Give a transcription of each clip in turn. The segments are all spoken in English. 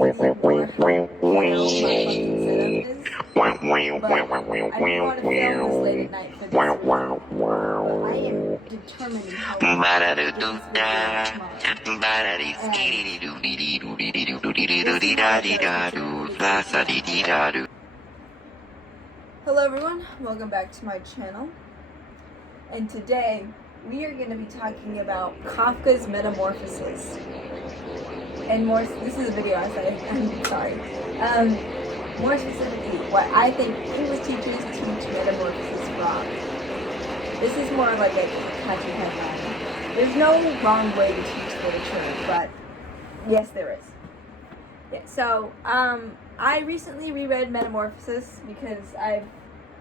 more how my fucking setup is. But I didn't want to film this late at night for this reason. But I am determined in how to get this video tomorrow. Hello everyone, welcome back to my channel. And today we are going to be talking about Kafka's Metamorphosis. And more, this is a video I said, I'm sorry. More specifically, what I think English teachers teach Metamorphosis wrong. This is more like a catchy headline. There's no wrong way to teach literature, but yes there is. Yeah, so, I recently reread Metamorphosis because I've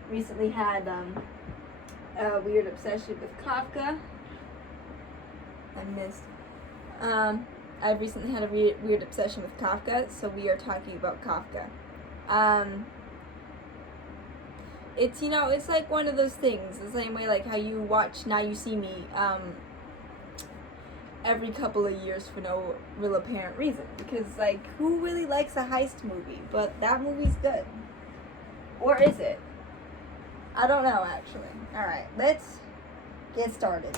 recently had, a weird obsession with Kafka. I've recently had a weird obsession with Kafka, so we are talking about Kafka. It's, you know, it's like one of those things, the same way like how you watch Now You See Me, every couple of years for no real apparent reason. Because, like, who really likes a heist movie? But that movie's good. Or is it? I don't know, actually. Alright, let's get started.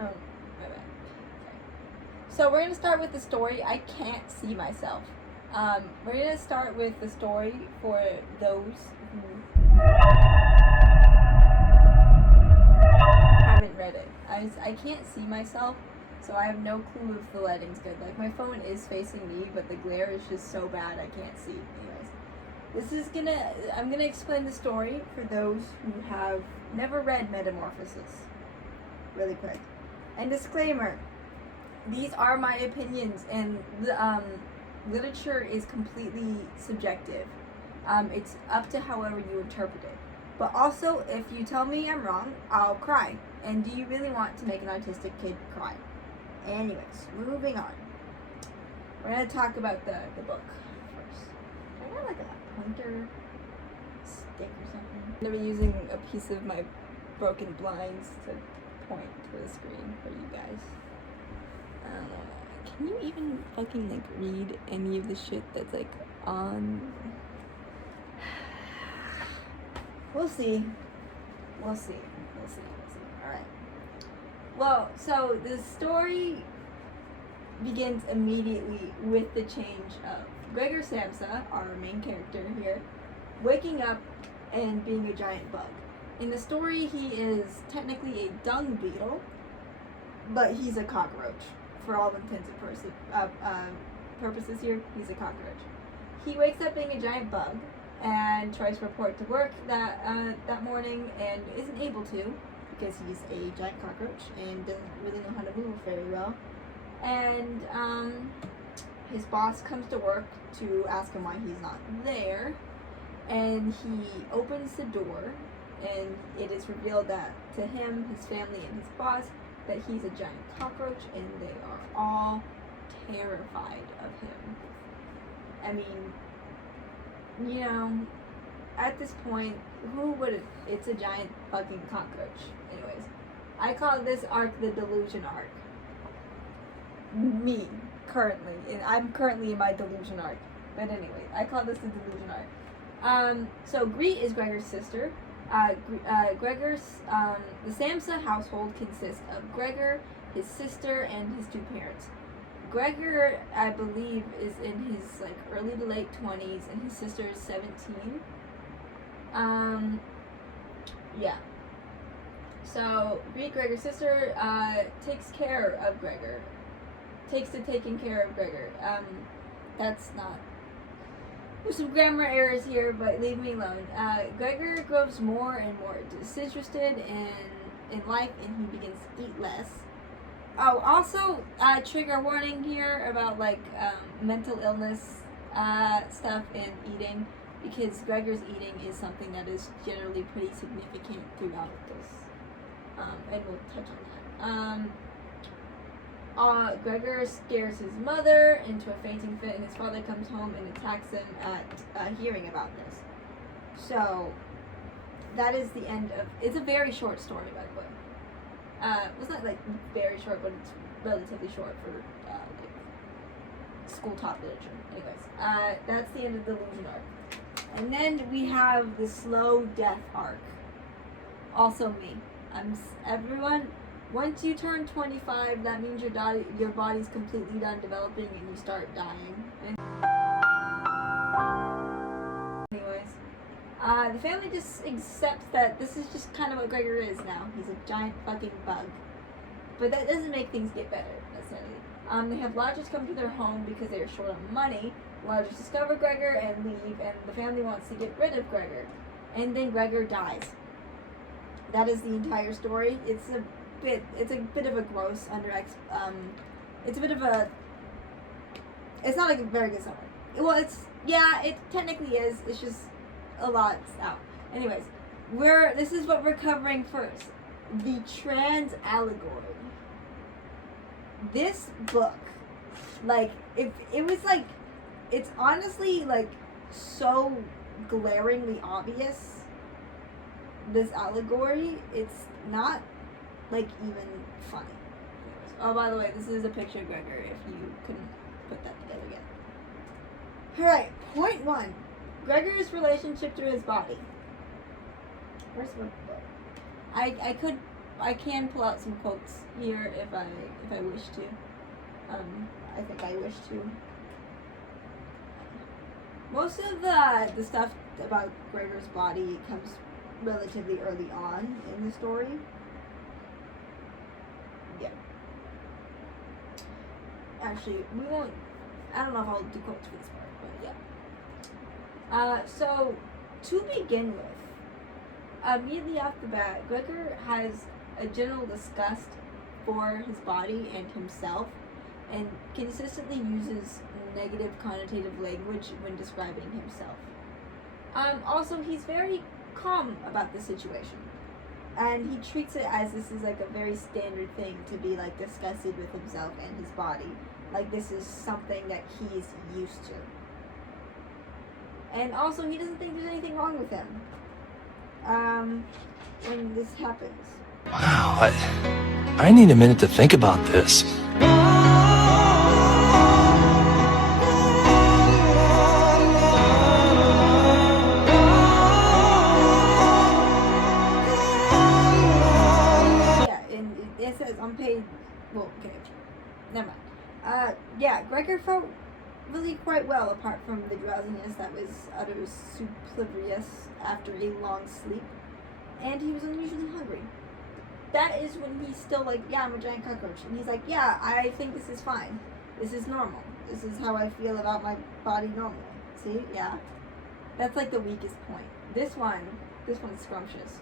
Oh, my bad. Okay. So we're going to start with the story. I can't see myself. We're going to start with the story for those who haven't read it. I can't see myself, so I have no clue if the lighting's good. Like, my phone is facing me, but the glare is just so bad I can't see. Anyways, I'm gonna explain the story for those who have never read Metamorphosis. Really quick. And disclaimer, these are my opinions, and literature is completely subjective. It's up to however you interpret it. But also, if you tell me I'm wrong, I'll cry. And do you really want to make an autistic kid cry? Anyways, moving on. We're going to talk about the book first. I got like a pointer stick or something. I'm going to be using a piece of my broken blinds to point to the screen for you guys. I don't know. Can you even fucking like read any of the shit that's like on? We'll see. Alright. Well, so the story begins immediately with the change of Gregor Samsa, our main character here, waking up and being a giant bug. In the story, he is technically a dung beetle, but he's a cockroach. For all intents and purposes here, he's a cockroach. He wakes up being a giant bug and tries to report to work that morning and isn't able to because he's a giant cockroach and doesn't really know how to move very well. And his boss comes to work to ask him why he's not there, and he opens the door, and it is revealed that to him, his family, and his boss, that he's a giant cockroach, and they are all terrified of him. I mean, you know, at this point, who would it's a giant fucking cockroach. Anyways, I call this arc the delusion arc. Me, currently, and I'm currently in my delusion arc. But anyway, I call this the delusion arc. So Greet is Gregor's sister. The Samsa household consists of Gregor, his sister, and his two parents. Gregor, I believe, is in his like early to late 20s, and his sister is 17. Yeah. So Gregor's sister takes care of Gregor. Takes to taking care of Gregor. That's not. There's some grammar errors here, but leave me alone. Gregor grows more and more disinterested in life, and he begins to eat less. Oh, also, trigger warning here about like mental illness stuff and eating, because Gregor's eating is something that is generally pretty significant throughout this, and we'll touch on that. Gregor scares his mother into a fainting fit, and his father comes home and attacks him at hearing about this. So that is the end of. It's a very short story, by the way. It's not like very short, but it's relatively short for like school top literature. Anyways, that's the end of the illusion arc. And then we have the slow death arc. Also me. Everyone. Once you turn 25, that means your body's completely done developing and you start dying. And anyways, the family just accepts that this is just kind of what Gregor is now. He's a giant fucking bug. But that doesn't make things get better, necessarily. They have lodgers come to their home because they are short on money. Lodgers discover Gregor and leave, and the family wants to get rid of Gregor. And then Gregor dies. That is the entire story. It's a bit of a gross it's a bit of a, it's not a very good summary. Well, it technically is. It's just a lot's out. Anyways, this is what we're covering first. The trans allegory. This book, like, if it was like, it's honestly like so glaringly obvious, this allegory, it's not like even funny. Oh, by the way, this is a picture of Gregor, if you couldn't put that together yet. Alright, point 1. Gregor's relationship to his body. Where's my book? I can pull out some quotes here if I wish to. I think I wish to. Most of the stuff about Gregor's body comes relatively early on in the story. Yeah. Actually, we won't. I don't know if I'll do quotes for this part, but yeah. So to begin with, immediately off the bat, Gregor has a general disgust for his body and himself, and consistently uses negative connotative language when describing himself. Also, he's very calm about the situation, and he treats it as this is like a very standard thing to be like disgusted with himself and his body, like this is something that he's used to. And also, he doesn't think there's anything wrong with him when this happens. Wow, I need a minute to think about this. It says on page, well, okay, never mind. Yeah, Gregor felt really quite well apart from the drowsiness that was utterly superfluous after a long sleep, and he was unusually hungry. That is when he's still like, yeah, I'm a giant cockroach, and he's like, yeah, I think this is fine. This is normal. This is how I feel about my body normally. See, yeah, that's like the weakest point. This one's scrumptious.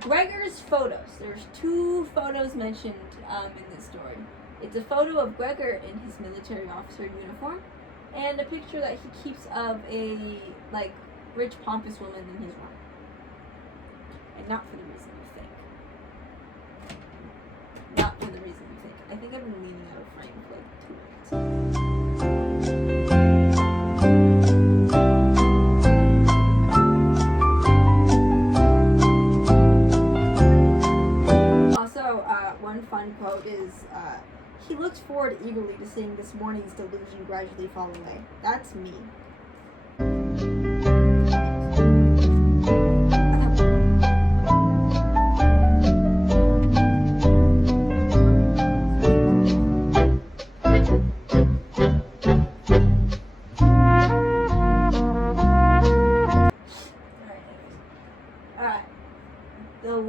Gregor's photos. There's 2 photos mentioned in this story. It's a photo of Gregor in his military officer uniform, and a picture that he keeps of a like rich, pompous woman in his room. And not for the reason you think. Not for the reason you think. I think I've been leaning out of frame for like 2 minutes. One fun quote is, he looked forward eagerly to seeing this morning's delusion gradually fall away. That's me.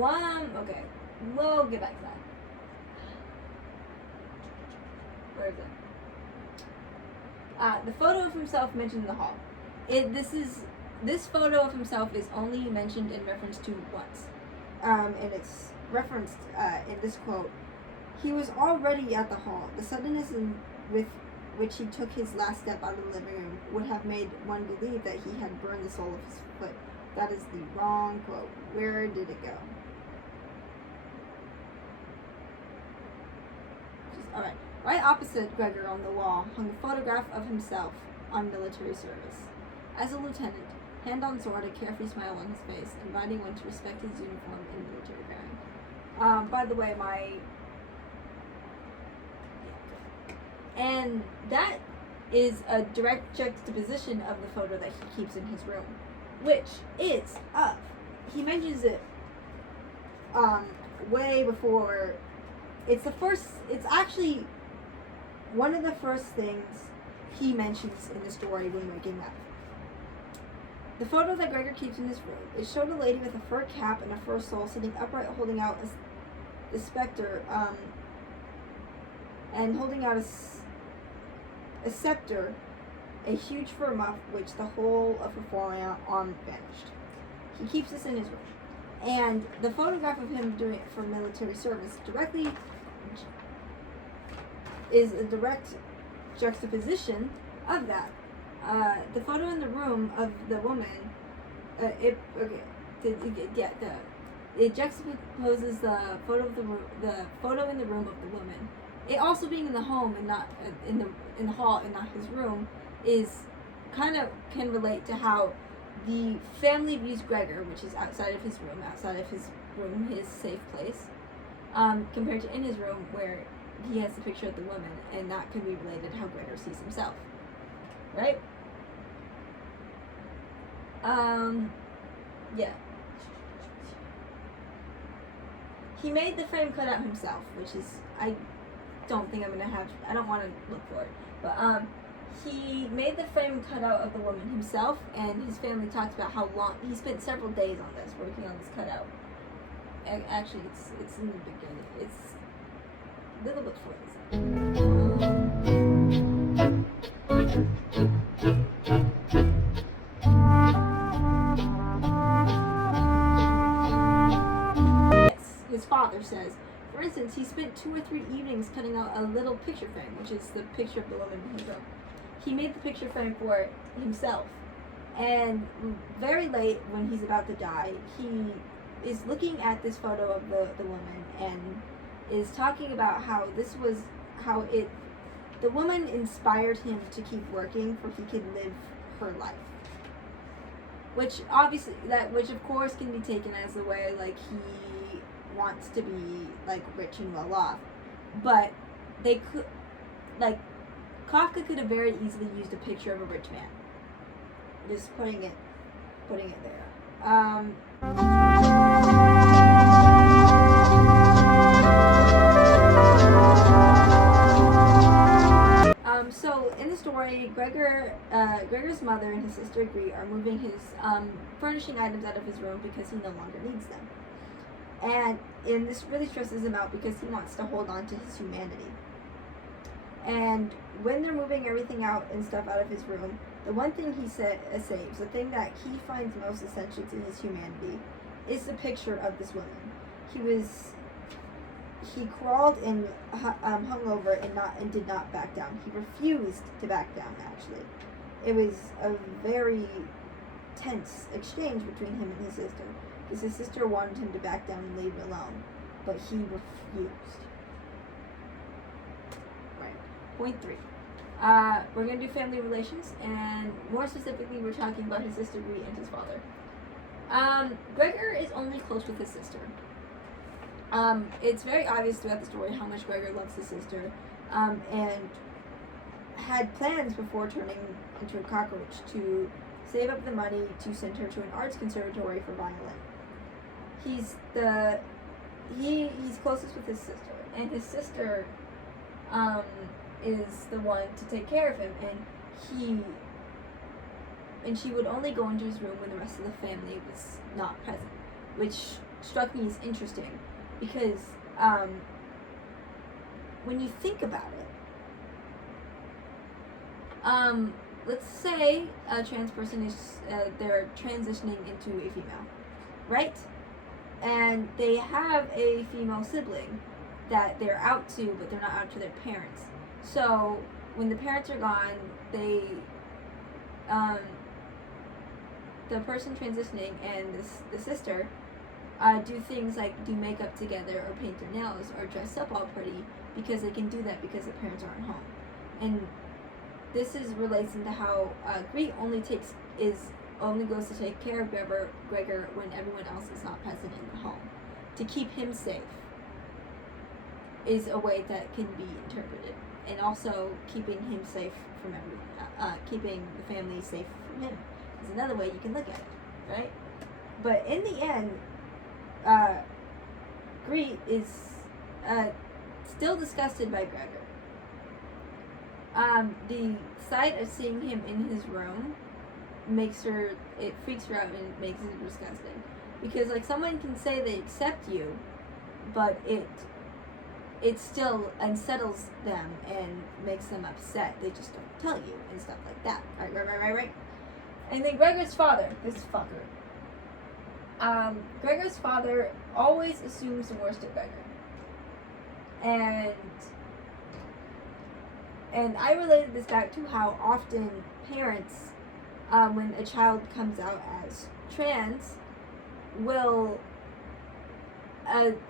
Alright. Okay. We'll get back to that. Where is it? The photo of himself mentioned in the hall. This photo of himself is only mentioned in reference to once. And it's referenced in this quote. He was already at the hall. The suddenness with which he took his last step out of the living room would have made one believe that he had burned the sole of his foot. That is the wrong quote. Where did it go? Alright. Right opposite Gregor on the wall hung a photograph of himself on military service. As a lieutenant, hand on sword, a carefree smile on his face, inviting one to respect his uniform and military bearing. By the way, and that is a direct juxtaposition of the photo that he keeps in his room, which is of, he mentions it way before, it's actually one of the first things he mentions in the story when waking up. The photo that Gregor keeps in his room, it showed a lady with a fur cap and a fur soul sitting upright holding out a specter, and holding out a scepter, a huge fur muff, which the whole of her forearm vanished. He keeps this in his room. And the photograph of him doing it for military service is a direct juxtaposition of that. The photo in the room of the woman, it juxtaposes the photo of the photo in the room of the woman. It also being in the home and not in the hall and not his room is kind of can relate to how the family views Gregor, which is outside of his room, his safe place, compared to in his room where he has the picture of the woman, and that can be related to how Gregor sees himself, right? Yeah. He made the frame cutout himself, which is, I don't want to look for it, but he made the frame cutout of the woman himself, and his family talks about how long, he spent several days on this, working on this cutout. Actually, it's in the beginning, it's a little bit further. His father says, for instance, he spent 2 or 3 evenings cutting out a little picture frame, which is the picture of the woman in his room. He made the picture frame for himself, and very late when he's about to die, he is looking at this photo of the woman and is talking about how the woman inspired him to keep working for he could live her life. Which of course can be taken as the way like he wants to be like rich and well off, but they could, like, Kafka could have very easily used a picture of a rich man, just putting it there. So in the story, Gregor's mother and his sister are moving his furnishing items out of his room because he no longer needs them. And this really stresses him out because he wants to hold on to his humanity. And when they're moving everything out and stuff out of his room, the one thing he saves, the thing that he finds most essential to his humanity, is the picture of this woman. He crawled and hung over and did not back down. He refused to back down, actually. It was a very tense exchange between him and his sister, because his sister wanted him to back down and leave it alone, but he refused. Right. Point 3. We're going to do family relations, and more specifically, we're talking about his sister Ree and his father. Gregor is only close with his sister. It's very obvious throughout the story how much Gregor loves his sister, and had plans before turning into a cockroach to save up the money to send her to an arts conservatory for violin. He's closest with his sister, and his sister is the one to take care of him, and she would only go into his room when the rest of the family was not present, which struck me as interesting because when you think about it, let's say a trans person is they're transitioning into a female, right? And they have a female sibling that they're out to, but they're not out to their parents. So when the parents are gone, the person transitioning and the sister do things like do makeup together or paint their nails or dress up all pretty because they can do that because the parents aren't home. And this relates into how Greek is only goes to take care of Gregor when everyone else is not present in the home. To keep him safe is a way that can be interpreted. And also keeping him safe from everyone, keeping the family safe from him is another way you can look at it, right? But in the end, Greet is still disgusted by Gregor. The sight of seeing him in his room it freaks her out and makes it disgusting. Because, like, someone can say they accept you, but it still unsettles them and makes them upset. They just don't tell you and stuff like that. Right. And then Gregor's father, this fucker. Gregor's father always assumes the worst of Gregor. And I related this back to how often parents, when a child comes out as trans, will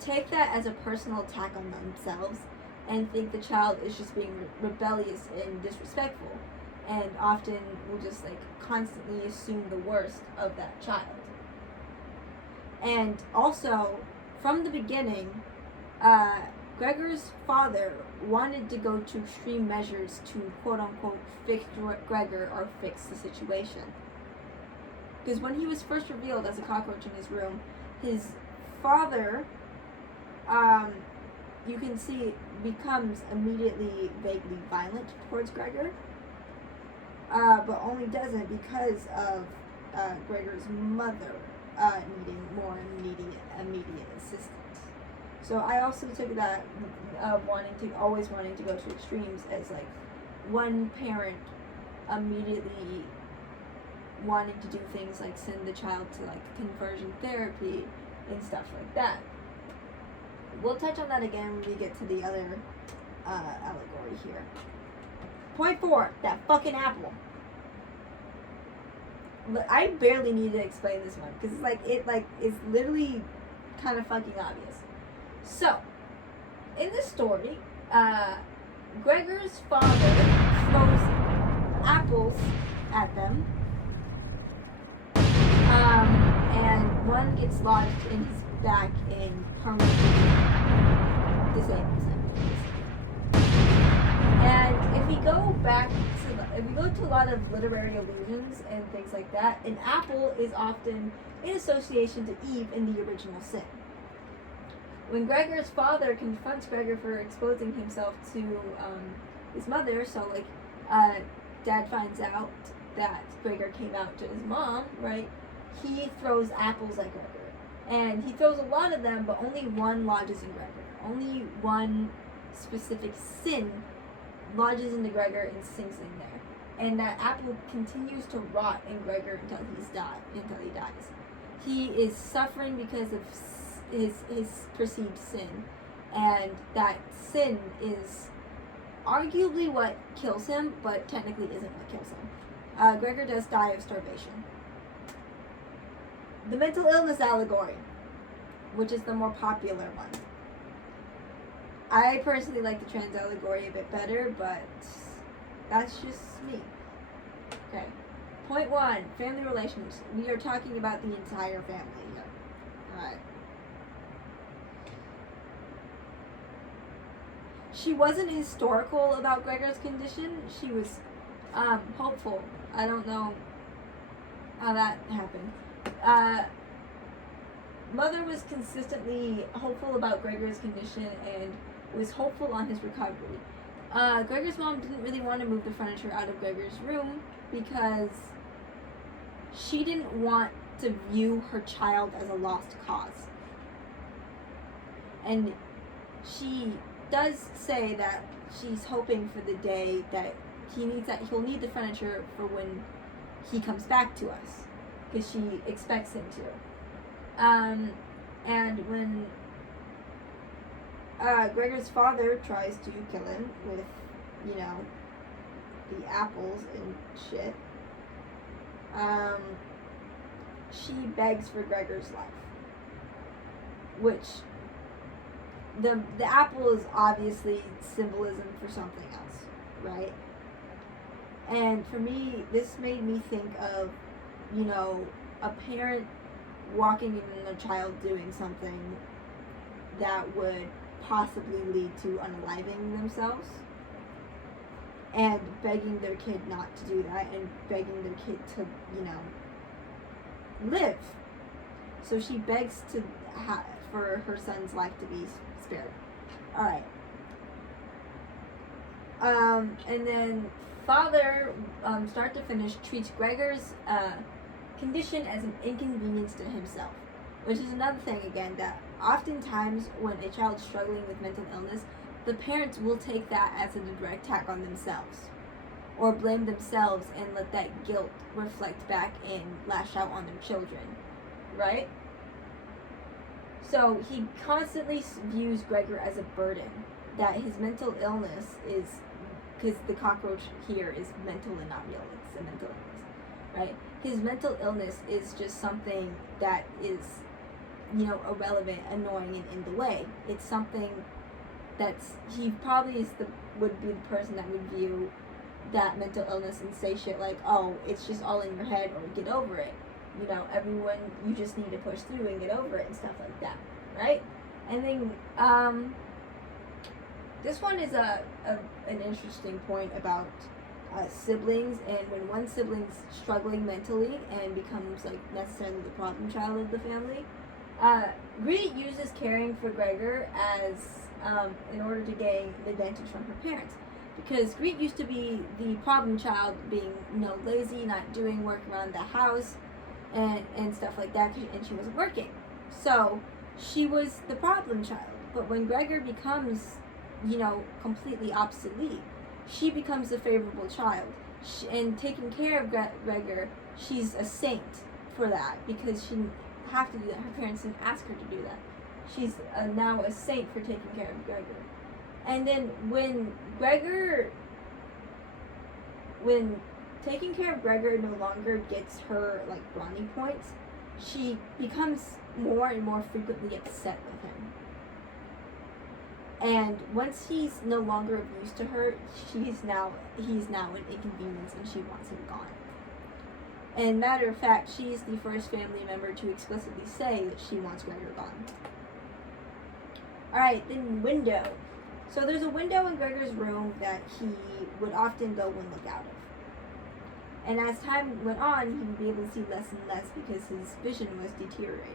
take that as a personal attack on themselves and think the child is just being rebellious and disrespectful, and often will just like constantly assume the worst of that child. And also, from the beginning, Gregor's father wanted to go to extreme measures to quote-unquote fix Gregor or fix the situation. Because when he was first revealed as a cockroach in his room, his father, you can see, becomes immediately vaguely violent towards Gregor, but only does it because of Gregor's mother needing more immediate assistance. So I also took that always wanting to go to extremes as like one parent immediately wanting to do things like send the child to like conversion therapy and stuff like that. We'll touch on that again when we get to the other allegory here. Point 4, that fucking apple. I barely need to explain this one because it's literally kind of fucking obvious. So, in this story, Gregor's father throws apples at them, and one gets lodged in his back and permanently disables him. And if we go to a lot of literary allusions and things like that, an apple is often in association to Eve in the original sin. When Gregor's father confronts Gregor for exposing himself to his mother, so Dad finds out that Gregor came out to his mom, right? He throws apples at Gregor, and he throws a lot of them, but only one lodges in Gregor. Only one specific sin lodges into Gregor and sinks in there, and that apple continues to rot in Gregor until he dies. He is suffering because of his perceived sin, and that sin is arguably what kills him, but technically isn't what kills him. Gregor does die of starvation. The mental illness allegory, which is the more popular one. I personally like the trans allegory a bit better, but that's just me. Okay. Point 1, family relations. We are talking about the entire family here. Alright. She wasn't historical about Gregor's condition. She was hopeful. I don't know how that happened. Mother was consistently hopeful about Gregor's condition and was hopeful on his recovery. Gregor's mom didn't really want to move the furniture out of Gregor's room because she didn't want to view her child as a lost cause. And she does say that she's hoping for the day that he'll need the furniture for when he comes back to us, because she expects him to. And when Gregor's father tries to kill him with, the apples and shit, she begs for Gregor's life, which the apple is obviously symbolism for something else, right? And for me, this made me think of you know, a parent walking in a child doing something that would possibly lead to unaliving themselves, and begging their kid not to do that, and begging their kid to, you know, live. So she begs for her son's life to be spared. Alright. And then father, start to finish, treats Gregor's condition as an inconvenience to himself, which is another thing again, that oftentimes when a child's struggling with mental illness, the parents will take that as a direct attack on themselves, or blame themselves and let that guilt reflect back and lash out on their children, right? So he constantly views Gregor as a burden, that his mental illness is, because the cockroach here is mental and not real, it's a mental illness, right? His mental illness is just something that is, you know, irrelevant, annoying, and in the way. It's something that's, he probably would be the person that would view that mental illness and say shit like, oh, it's just all in your head, or get over it. You know, everyone, you just need to push through and get over it and stuff like that, right? And then, this one is an interesting point about siblings, and when one sibling's struggling mentally and becomes like necessarily the problem child of the family. Greet uses caring for Gregor as in order to gain an advantage from her parents, because Greet used to be the problem child, being, you know, lazy, not doing work around the house and stuff like that, and she wasn't working, so she was the problem child. But when Gregor becomes, you know, completely obsolete, she becomes the favorable child. And taking care of Gregor, she's a saint for that, because she didn't have to do that. Her parents didn't ask her to do that. She's now a saint for taking care of Gregor. And then when taking care of Gregor no longer gets her like brownie points, she becomes more and more frequently upset with him. And once he's no longer of use to her, he's now an inconvenience, and she wants him gone. And matter of fact, she's the first family member to explicitly say that she wants Gregor gone. Alright, then window. So there's a window in Gregor's room that he would often go and look out of. And as time went on, he would be able to see less and less because his vision was deteriorating.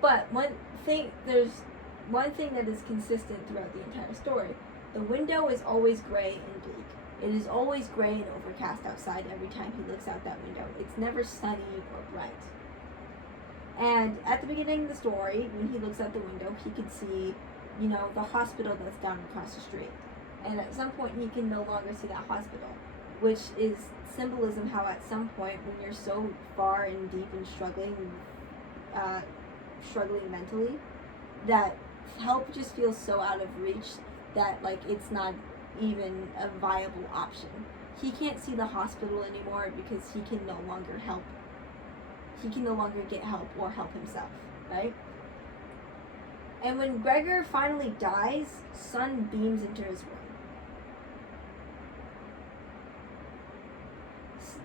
But there's one thing that is consistent throughout the entire story. The window is always gray and bleak. It is always gray and overcast outside every time he looks out that window. It's never sunny or bright. And at the beginning of the story, when he looks out the window, he could see, you know, the hospital that's down across the street. And at some point, he can no longer see that hospital, which is symbolism how at some point, when you're so far and deep and struggling mentally, that help just feels so out of reach that, like, it's not even a viable option. He can't see the hospital anymore because he can no longer help. He can no longer get help or help himself, right? And when Gregor finally dies, sun beams into his room.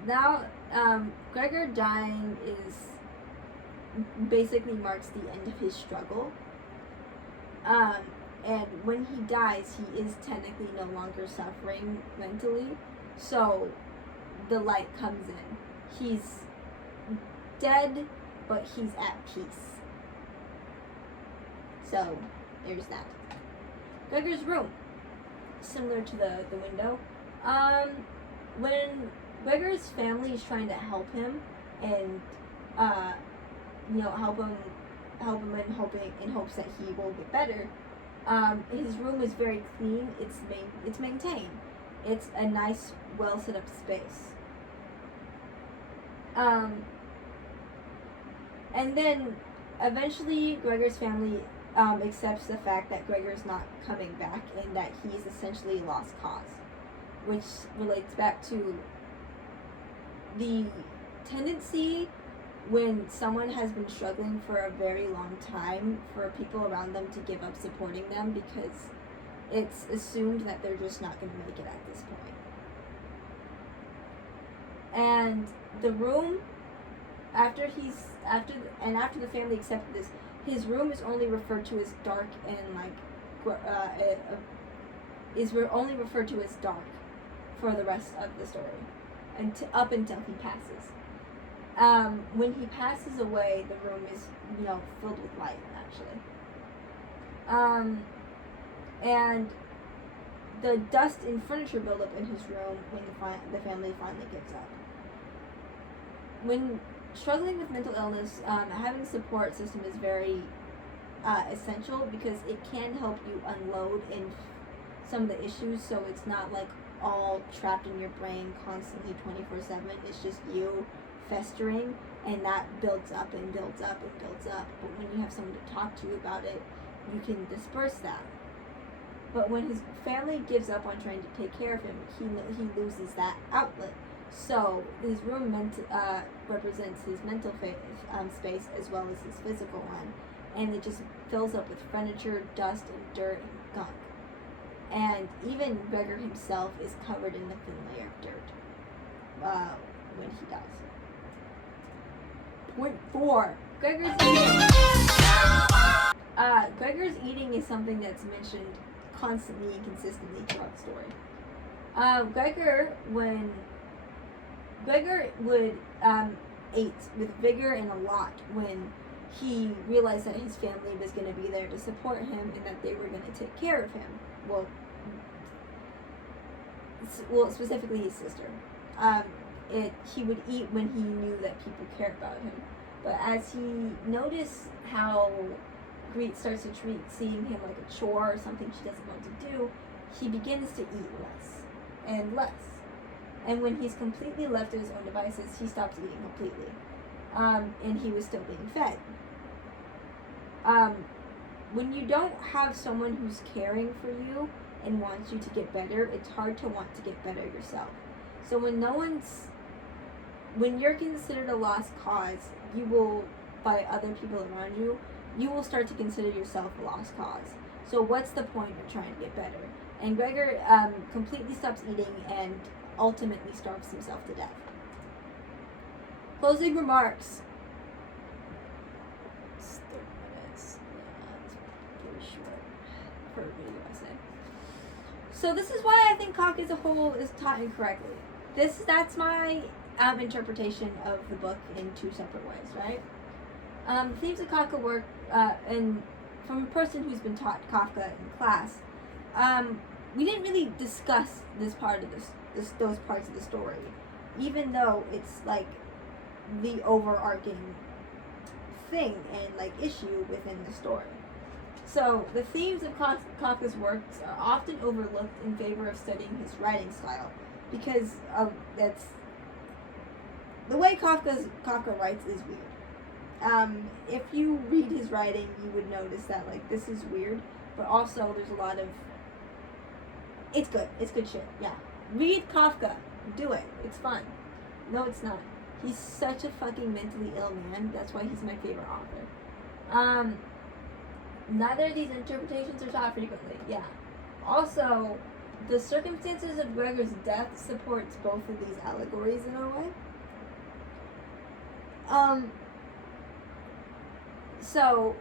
Now, Gregor dying basically marks the end of his struggle. And when he dies, he is technically no longer suffering mentally, so the light comes in. He's dead, but he's at peace. So, there's that. Gregor's room, similar to the window. When Gregor's family is trying to help him and, help him in hopes that he will get better, his room is very clean. It's maintained. It's a nice, well set up space. And then eventually Gregor's family accepts the fact that Gregor's not coming back and that he's essentially a lost cause, which relates back to the tendency when someone has been struggling for a very long time for people around them to give up supporting them because it's assumed that they're just not going to make it at this point. And the room, after the family accepted this, his room is only referred to as dark and only referred to as dark for the rest of the story, up until he passes. When he passes away, the room is filled with light actually. And the dust and furniture buildup in his room when the family finally gives up. When struggling with mental illness, having a support system is very essential because it can help you unload in some of the issues, so it's not like all trapped in your brain constantly 24/7. It's just you festering, and that builds up and builds up and builds up. But when you have someone to talk to about it, you can disperse that. But when his family gives up on trying to take care of him, he loses that outlet. So his room represents his mental space as well as his physical one, and it just fills up with furniture, dust, and dirt and gunk. And even Gregor himself is covered in a thin layer of dirt when he dies. Point 4. Gregor's eating. Gregor's eating is something that's mentioned constantly and consistently throughout the story. Gregor would ate with vigor and a lot when he realized that his family was going to be there to support him and that they were going to take care of him. Well, specifically his sister. He would eat when he knew that people cared about him. But as he noticed how Greet starts to treat seeing him like a chore or something she doesn't want to do, he begins to eat less and less. And when he's completely left to his own devices, he stops eating completely. And he was still being fed. When you don't have someone who's caring for you and wants you to get better, it's hard to want to get better yourself. So when you're considered a lost cause, you will, by other people around you, you will start to consider yourself a lost cause. So what's the point of trying to get better? And Gregor completely stops eating and ultimately starves himself to death. Closing remarks. It's 30 minutes. Yeah, it's pretty short for a video essay. So this is why I think Kafka as a whole is taught incorrectly. That's my interpretation of the book in two separate ways, right? The themes of Kafka work, and from a person who's been taught Kafka in class, we didn't really discuss this part of those parts of the story, even though it's like the overarching thing and like issue within the story. So the themes of Kafka's works are often overlooked in favor of studying his writing style, because that's the way Kafka writes is weird. If you read his writing, you would notice that like this is weird, but also there's a lot of it's good shit. Yeah, read Kafka, do it. It's fun. No, it's not. He's such a fucking mentally ill man. That's why he's my favorite author. Neither of these interpretations are taught frequently. Yeah. Also, the circumstances of Gregor's death supports both of these allegories in a way. So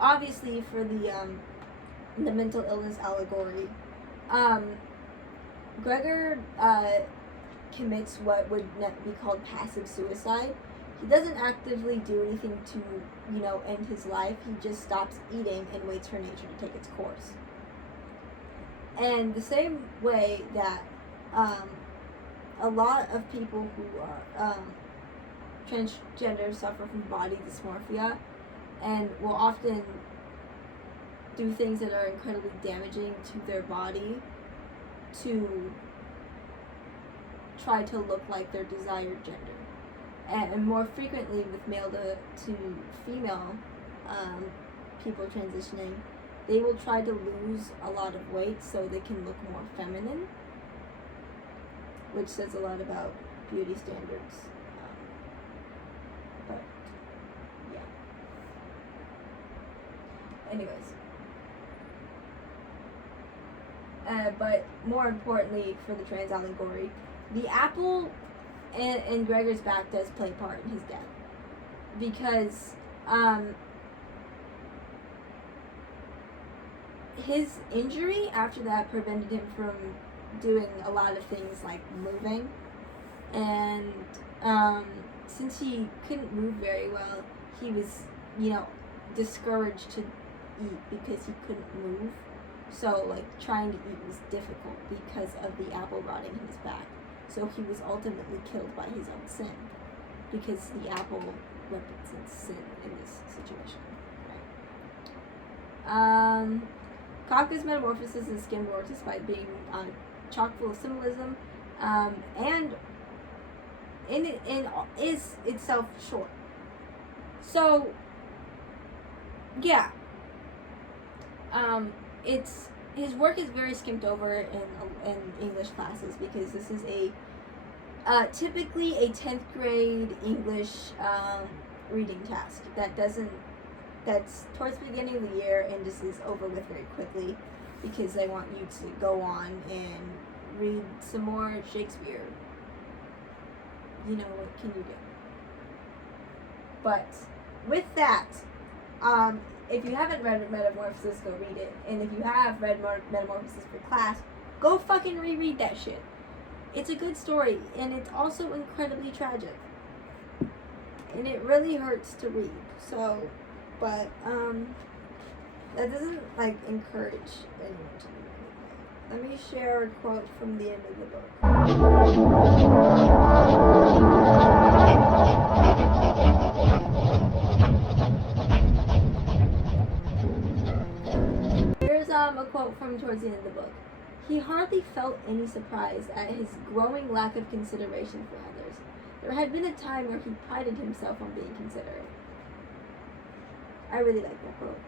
obviously for the mental illness allegory, Gregor commits what would be called passive suicide. He doesn't actively do anything to, end his life. He just stops eating and waits for nature to take its course. And the same way that a lot of people who are transgender suffer from body dysmorphia and will often do things that are incredibly damaging to their body to try to look like their desired gender. And more frequently with male to female people transitioning, they will try to lose a lot of weight so they can look more feminine, which says a lot about beauty standards. But yeah. Anyways. But more importantly for the trans allegory, the apple in Gregor's back does play part in his death. Because, his injury after that prevented him from doing a lot of things like moving. And, since he couldn't move very well, he was, discouraged to eat because he couldn't move. So, like, trying to eat was difficult because of the apple rotting in his back. So he was ultimately killed by his own sin, because the apple represents sin in this situation. Right? Kafka's Metamorphosis is skimmed over despite being chock full of symbolism, and is itself short. So, yeah. It's his work is very skimmed over in English classes because this is typically a 10th grade English reading task that's towards the beginning of the year and just is over with very quickly because they want you to go on and read some more Shakespeare. What can you do? But with that, if you haven't read Metamorphosis, go read it. And if you have read Metamorphosis for class, go fucking reread that shit. It's a good story, and it's also incredibly tragic. And it really hurts to read. So, but, that doesn't, encourage anyone to read anything. Let me share a quote from the end of the book. Here's a quote from towards the end of the book. He hardly felt any surprise at his growing lack of consideration for others. There had been a time where he prided himself on being considerate. I really like that quote.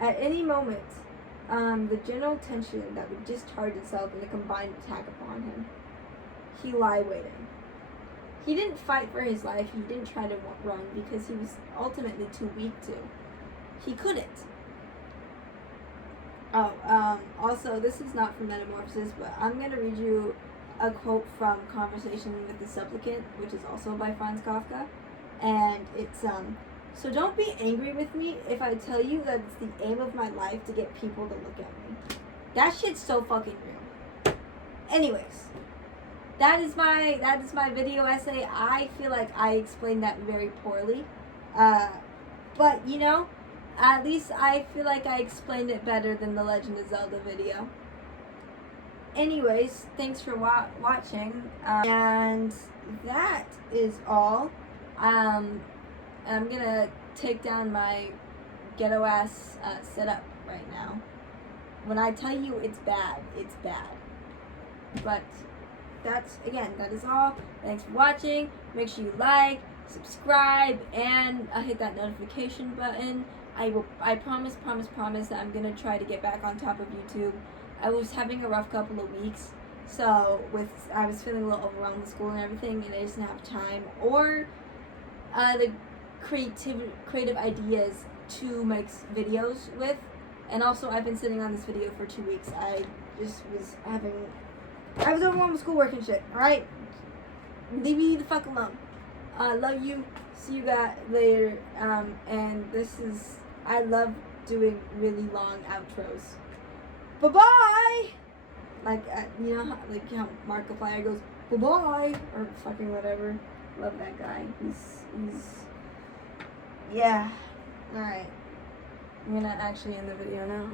At any moment, the general tension that would discharge itself in a combined attack upon him, he lay waiting. He didn't fight for his life, he didn't try to run because he was ultimately too weak to. He couldn't. Also, this is not from Metamorphosis, but I'm going to read you a quote from Conversation with the Supplicant, which is also by Franz Kafka. And it's, so don't be angry with me if I tell you that it's the aim of my life to get people to look at me. That shit's so fucking real. Anyways, that is my video essay. I feel like I explained that very poorly. But, at least I feel like I explained it better than the Legend of Zelda video. Anyways, thanks for watching. And that is all. I'm gonna take down my ghetto ass setup right now. When I tell you it's bad, it's bad. But that is all. Thanks for watching. Make sure you like, subscribe, and hit that notification button. I promise that I'm gonna try to get back on top of YouTube. I was having a rough couple of weeks, so I was feeling a little overwhelmed with school and everything, and I just didn't have time or the creative ideas to make videos with. And also, I've been sitting on this video for 2 weeks. I was overwhelmed with schoolwork and shit. All right, leave me the fuck alone. Love you. See you guys later. And I love doing really long outros. Bye bye. How Markiplier goes bye bye or fucking whatever. Love that guy. He's yeah. All right. I'm gonna actually end the video now.